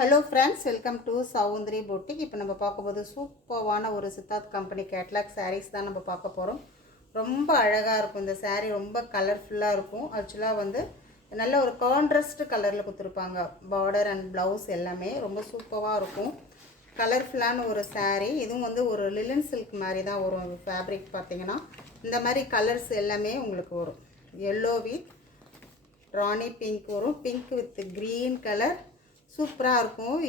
Hello friends, welcome to Soundari boutique. இப்போ நம்ம பார்க்க போது சூப்பரான ஒரு சித்தார்த் கம்பெனி கேட்லாக் சாரீஸ் தான் நம்ம பார்க்க போகிறோம். ரொம்ப அழகாக இருக்கும் இந்த சாரீ, ரொம்ப கலர்ஃபுல்லாக இருக்கும். ஆக்சுவலாக வந்து நல்ல ஒரு கான்ட்ராஸ்ட் கலரில் கொடுத்துருப்பாங்க. பார்டர் அண்ட் ப்ளவுஸ் எல்லாமே ரொம்ப சூப்பராக இருக்கும். கலர்ஃபுல்லான ஒரு சாரீ. இதுவும் வந்து ஒரு லிலன் சில்க் மாதிரி தான் வரும். ஃபேப்ரிக் பார்த்திங்கன்னா இந்த மாதிரி கலர்ஸ் எல்லாமே உங்களுக்கு வரும். எல்லோ வித் ராணி பிங்க் வரும், பிங்க் வித் க்ரீன் கலர் சூப்பராக இருக்கும்.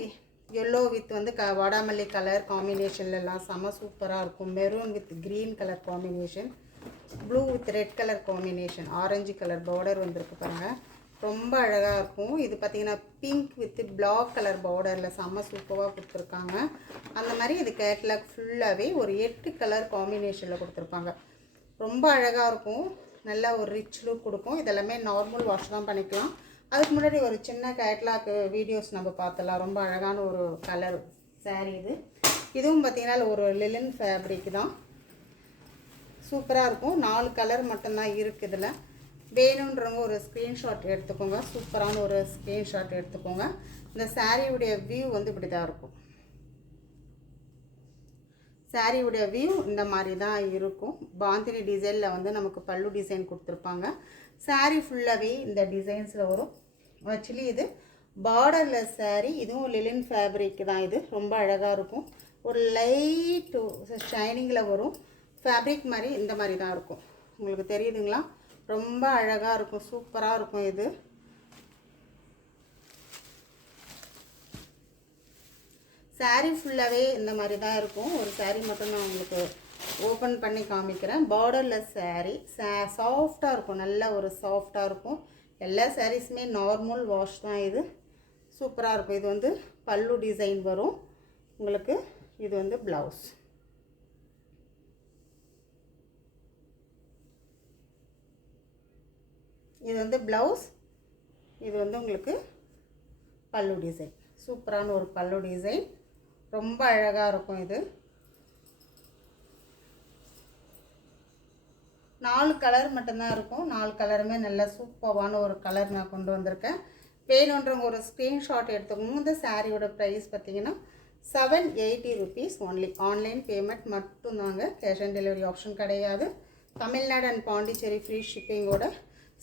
எல்லோ வித் வந்து வாடாமல்லி கலர் காம்பினேஷன்லாம் செம்ம சூப்பராக இருக்கும். Maroon with green colour combination, blue with red colour combination, orange colour border வந்துருக்கு பாருங்கள், ரொம்ப அழகாக இருக்கும். இது பார்த்திங்கன்னா பிங்க் வித் பிளாக் கலர் பார்டரில் செம்ம சூப்பராக கொடுத்துருக்காங்க. அந்த மாதிரி இது கேட்லாக் ஃபுல்லாகவே ஒரு 8 கலர் காம்பினேஷனில் கொடுத்துருப்பாங்க. ரொம்ப அழகாக இருக்கும். நல்லா ஒரு ரிச் லுக் கொடுக்கும். இதெல்லாமே நார்மல் வாஷ் தான் பண்ணிக்கலாம். அதுக்கு முன்னாடி ஒரு சின்ன கேட்லாக் வீடியோஸ் நம்ம பார்த்தலாம். ரொம்ப அழகான ஒரு கலர் சாரீ இது. இதுவும் பார்த்திங்கன்னா ஒரு லிலன் ஃபேப்ரிக் தான், சூப்பராக இருக்கும். 4 கலர் மட்டும்தான் இருக்குது இதில். வேணுன்றவங்க ஒரு ஸ்க்ரீன்ஷாட் எடுத்துக்கோங்க. சூப்பரான ஒரு ஸ்க்ரீன்ஷாட் எடுத்துக்கோங்க. இந்த சாரியுடைய வியூ வந்து இப்படி தான் இருக்கும். சாரியுடைய வியூ இந்த மாதிரி தான் இருக்கும். பாந்தினி டிசைனில் வந்து நமக்கு பல்லு டிசைன் கொடுத்துருப்பாங்க. சாரீ ஃபுல்லாகவே இந்த டிசைன்ஸில் வரும். ஆக்சுவலி இது பார்டர்லெஸ் சாரீ. இதுவும் லிலன் ஃபேப்ரிக் தான். இது ரொம்ப அழகாக இருக்கும். ஒரு லைட் ஷைனிங்கில் வரும். ஃபேப்ரிக் மாதிரி இந்த மாதிரி தான் இருக்கும். உங்களுக்கு தெரியுதுங்களா? ரொம்ப அழகாக இருக்கும், சூப்பராக இருக்கும். இது சாரீ ஃபுல்லாகவே இந்த மாதிரி தான் இருக்கும். ஒரு சாரீ மட்டும் நான் உங்களுக்கு ஓப்பன் பண்ணி காமிக்கிறேன். பார்டர்லெஸ் சாரீ, சாஃப்டாக இருக்கும். நல்ல ஒரு சாஃப்டாக இருக்கும். எல்லா சாரீஸுமே நார்மல் வாஷ் தான். இது சூப்பராக இருக்கும். இது வந்து பல்லு டிசைன் வரும் உங்களுக்கு. இது வந்து ப்ளவுஸ். இது வந்து ப்ளவுஸ். இது வந்து உங்களுக்கு பல்லு டிசைன். சூப்பரான ஒரு பல்லு டிசைன், ரொம்ப அழகாக இருக்கும். இது 4 கலர் மட்டும்தான் இருக்கும். 4 கலருமே நல்ல சூப்பரான ஒரு கலர் நான் கொண்டு வந்திருக்கேன். வேணுன்றவங்க ஒரு ஸ்க்ரீன்ஷாட் எடுத்துக்கணும். இந்த சாரியோட ப்ரைஸ் பார்த்திங்கன்னா 780 rupees ஒன்லி. ஆன்லைன் பேமெண்ட் மட்டும்தாங்க, கேஷ் ஆன் டெலிவரி ஆப்ஷன் கிடையாது. தமிழ்நாடு அண்ட் பாண்டிச்சேரி ஃப்ரீ ஷிப்பிங்கோட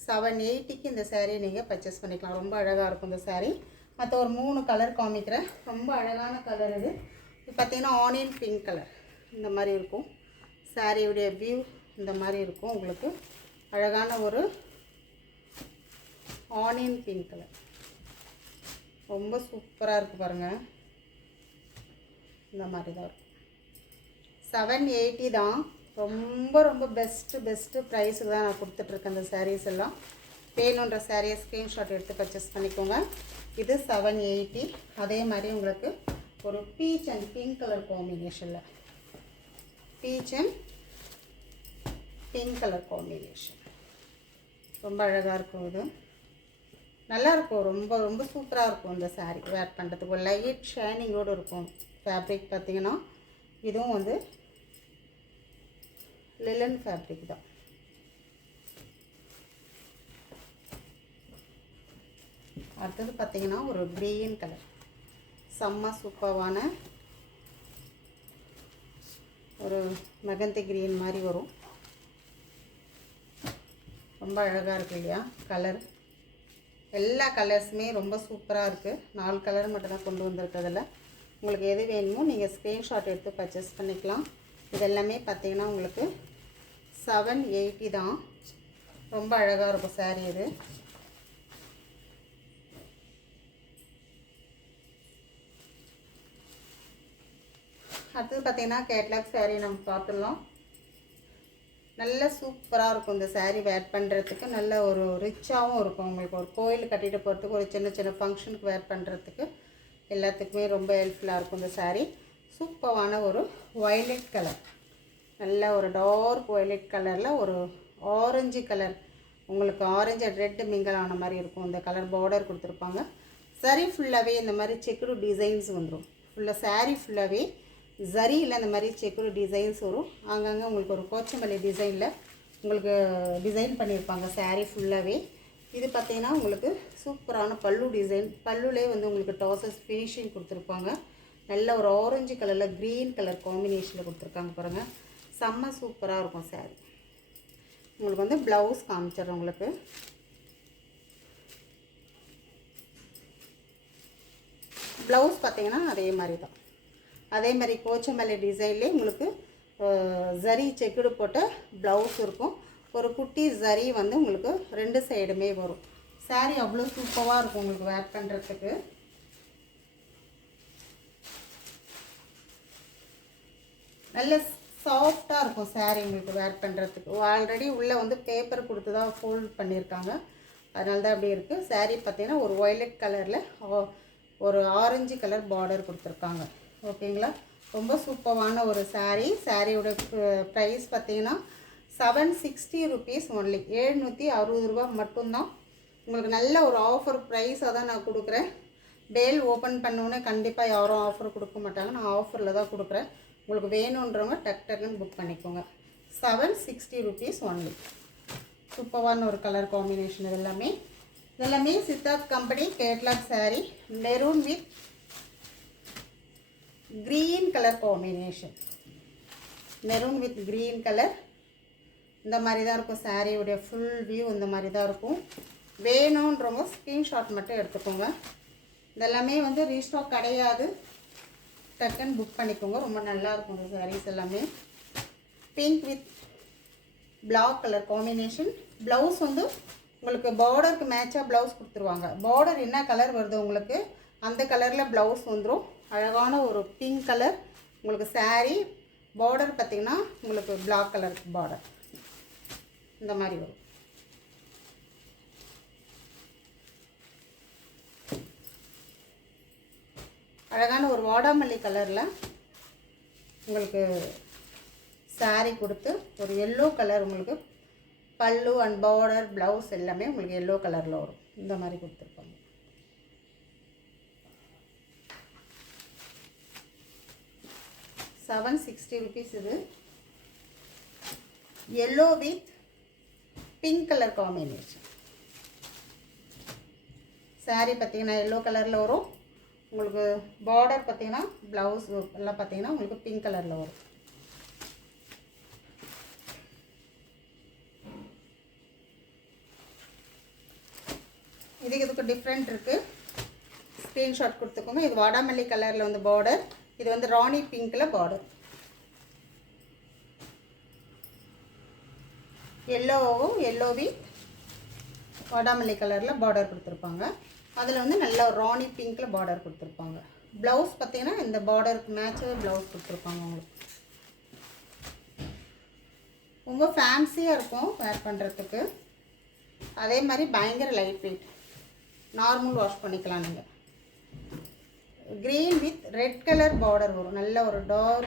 780க்கு இந்த சாரீ நீங்கள் பர்ச்சேஸ் பண்ணிக்கலாம். ரொம்ப அழகாக இருக்கும் இந்த சாரீ. மற்ற ஒரு 3 கலர் காமிக்கிறேன். ரொம்ப அழகான கலர் இது. இது பார்த்திங்கன்னா ஆனியன் பிங்க் கலர் இந்த மாதிரி இருக்கும். சாரியுடைய வியூ இந்த மாதிரி இருக்கும். உங்களுக்கு அழகான ஒரு ஆனியன் பிங்க் கலர், ரொம்ப சூப்பராக இருக்குது பாருங்கள். இந்த மாதிரி தான் இருக்கும். 780 தான். ரொம்ப ரொம்ப பெஸ்ட்டு ப்ரைஸுக்கு தான் நான் கொடுத்துட்ருக்கேன் இந்த சாரீஸ் எல்லாம். வேணுன்ற சாரியை ஸ்க்ரீன்ஷாட் எடுத்து பர்ச்சேஸ் பண்ணிக்கோங்க. இது 780. அதே மாதிரி உங்களுக்கு ஒரு பீச் அண்ட் பிங்க் கலர் காம்பினேஷனில், beach and pink colour combination ரொம்ப அழகாக இருக்கும். இது நல்லாயிருக்கும். ரொம்ப ரொம்ப சூப்பராக இருக்கும் இந்த சாரீ வேர் பண்ணுறதுக்கு. ஒரு லைட் ஷைனிங்கோடு இருக்கும். ஃபேப்ரிக் பார்த்திங்கன்னா இதுவும் வந்து லிலன் ஃபேப்ரிக் தான். அடுத்தது பார்த்திங்கன்னா ஒரு க்ரீன் கலர், செம்ம சூப்பரான ஒரு மெகந்தி க்ரீன் மாதிரி வரும். ரொம்ப அழகாக இருக்குது இல்லையா கலர்? எல்லா கலர்ஸுமே ரொம்ப சூப்பராக இருக்குது. 4 கலர் மட்டும் தான் கொண்டு வந்திருக்கிறதுல. உங்களுக்கு எது வேணுமோ நீங்கள் ஸ்க்ரீன்ஷாட் எடுத்து பர்ச்சேஸ் பண்ணிக்கலாம். இதெல்லாமே பார்த்திங்கன்னா உங்களுக்கு 780 தான். ரொம்ப அழகாக இருக்கும் சாரீ இது. அடுத்தது பார்த்திங்கன்னா கேட்லாக் சாரீ நம்ம பார்த்துடலாம். நல்ல சூப்பராக இருக்கும் இந்த சாரீ வேர் பண்ணுறதுக்கு. நல்ல ஒரு ரிச்சாகவும் இருக்கும். உங்களுக்கு ஒரு கோயில் கட்டிட்டு போகிறதுக்கு, ஒரு சின்ன சின்ன ஃபங்க்ஷனுக்கு வேர் பண்ணுறதுக்கு எல்லாத்துக்குமே ரொம்ப ஹெல்ப்ஃபுல்லாக இருக்கும் இந்த சாரீ. சூப்பரான ஒரு வயலட் கலர், நல்ல ஒரு டார்க் வயலட் கலரில் ஒரு ஆரஞ்சு கலர், உங்களுக்கு ஆரஞ்சு அண்ட் ரெட் மிங்கிள் ஆன மாதிரி இருக்கும். இந்த கலர் பார்டர் கொடுத்துருப்பாங்க. சாரீ ஃபுல்லாகவே இந்த மாதிரி செக்குடு டிசைன்ஸ் வந்துடும். ஃபுல்லாக சாரீ ஃபுல்லாகவே ஜரியில் இந்த மாதிரி செக்குடு டிசைன்ஸ் வரும். அங்கங்கே உங்களுக்கு ஒரு கோச்சம்பள்ளி டிசைனில் உங்களுக்கு டிசைன் பண்ணியிருப்பாங்க சாரீ ஃபுல்லாகவே. இது பார்த்தீங்கன்னா உங்களுக்கு சூப்பரான பல்லு டிசைன். பல்லுலேயே வந்து உங்களுக்கு டாசஸ் ஃபினிஷிங் கொடுத்துருப்பாங்க. நல்ல ஒரு ஆரஞ்சு கலரில் க்ரீன் கலர் காம்பினேஷனில் கொடுத்துருக்காங்க பாருங்கள். செம்ம சூப்பராக இருக்கும் சாரீ. உங்களுக்கு வந்து ப்ளவுஸ் காமிச்சிடுறேன். உங்களுக்கு ப்ளவுஸ் பார்த்தீங்கன்னா அதே மாதிரி தான். அதே மாதிரி கோச்சமல்லி டிசைன்லேயே உங்களுக்கு ஜரி செக்குடு போட்ட ப்ளவுஸ் இருக்கும். ஒரு குட்டி ஜரி வந்து உங்களுக்கு 2 சைடுமே வரும். சாரீ அவ்வளோ சூப்பராக இருக்கும் உங்களுக்கு வேர் பண்ணுறதுக்கு. நல்ல சாஃப்டாக இருக்கும் சாரீ உங்களுக்கு வேர் பண்ணுறதுக்கு. ஆல்ரெடி உள்ளே வந்து பேப்பர் கொடுத்து தான் ஃபோல்ட் பண்ணியிருக்காங்க, அதனால தான் அப்படி இருக்குது. சாரீ பார்த்தீங்கன்னா ஒரு வயலட் கலரில் ஒரு ஆரஞ்சு கலர் பார்டர் கொடுத்துருக்காங்க. ஓகேங்களா, ரொம்ப சூப்பரான ஒரு சாரீ. சாரியோட ப்ரைஸ் பார்த்தீங்கன்னா 760 ருபீஸ் ஒன்லி. 760 ரூபா மட்டும்தான். உங்களுக்கு நல்ல ஒரு ஆஃபர் ப்ரைஸாக தான் நான் கொடுக்குறேன். பேல் ஓப்பன் பண்ணோன்னே கண்டிப்பாக யாரும் ஆஃபர் கொடுக்க மாட்டாங்க, நான் ஆஃபரில் தான் கொடுக்குறேன். உங்களுக்கு வேணுன்றவங்க டக்குன்னு புக் பண்ணிக்கோங்க. 760 ருபீஸ் ஒன்லி. சூப்பரான ஒரு கலர் காம்பினேஷன். இதெல்லாமே Siddharth company catalogue sari. Maroon with green colour combination. Maroon with green colour. இந்த மாதிரி தான் இருக்கும் சாரியோடைய ஃபுல் வியூ. இந்த மாதிரி தான் இருக்கும். வேணுன்றவங்க ஸ்க்ரீன்ஷாட் மட்டும் எடுத்துக்கோங்க. இதெல்லாமே வந்து ரீஸ்டாக் கிடையாது, டக்குன்னு புக் பண்ணிக்கோங்க. ரொம்ப நல்லாயிருக்கும் இந்த சாரீஸ் எல்லாமே. Pink with black colour combination. Blouse வந்து உங்களுக்கு பார்டருக்கு மேட்சாக ப்ளவுஸ் கொடுத்துருவாங்க. பார்டர் என்ன கலர் வருது உங்களுக்கு அந்த கலரில் ப்ளவுஸ் வந்துடும். அழகான ஒரு பிங்க் கலர் உங்களுக்கு சாரீ. பார்டர் பார்த்திங்கன்னா உங்களுக்கு பிளாக் கலர் பார்டர் இந்த மாதிரி வரும். அழகான ஒரு வாடாமல்லி கலரில் உங்களுக்கு சாரீ கொடுத்து ஒரு எல்லோ கலர் உங்களுக்கு பல்லு அண்ட் பார்டர் ப்ளவுஸ் எல்லாமே உங்களுக்கு எல்லோ கலரில் வரும். இந்த மாதிரி கொடுத்துருப்பாங்க. ₹760 இது. Yellow with pink colour combination. Sari பார்த்தீங்கன்னா எல்லோ கலரில் வரும். உங்களுக்கு பார்டர் பார்த்தீங்கன்னா ப்ளவுஸ் எல்லாம் பார்த்தீங்கன்னா உங்களுக்கு பிங்க் கலரில் வரும். இதுக்கு டிஃப்ரெண்ட் இருக்குது. ஸ்க்ரீன்ஷாட் கொடுத்துக்கோங்க. இது வாடாமல்லி கலரில் வந்து பார்டர். இது வந்து ராணி பிங்க்கில் பார்டர். எல்லோ வித் வாடாமல்லி கலரில் பார்டர் கொடுத்துருப்பாங்க. அதில் வந்து நல்ல ராணி பிங்க்கில் பார்டர் கொடுத்துருப்பாங்க. ப்ளவுஸ் பார்த்தீங்கன்னா இந்த பார்டருக்கு மேட்சாக ப்ளவுஸ் கொடுத்துருப்பாங்க. உங்களுக்கு ரொம்ப ஃபேன்சியாக இருக்கும் வேர் பண்ணுறதுக்கு. அதே மாதிரி பயங்கர லைட் வெயிட். நார்மல் வாஷ் பண்ணிக்கலாம் நீங்கள். Green with red colour border வரும். நல்ல ஒரு டார்க்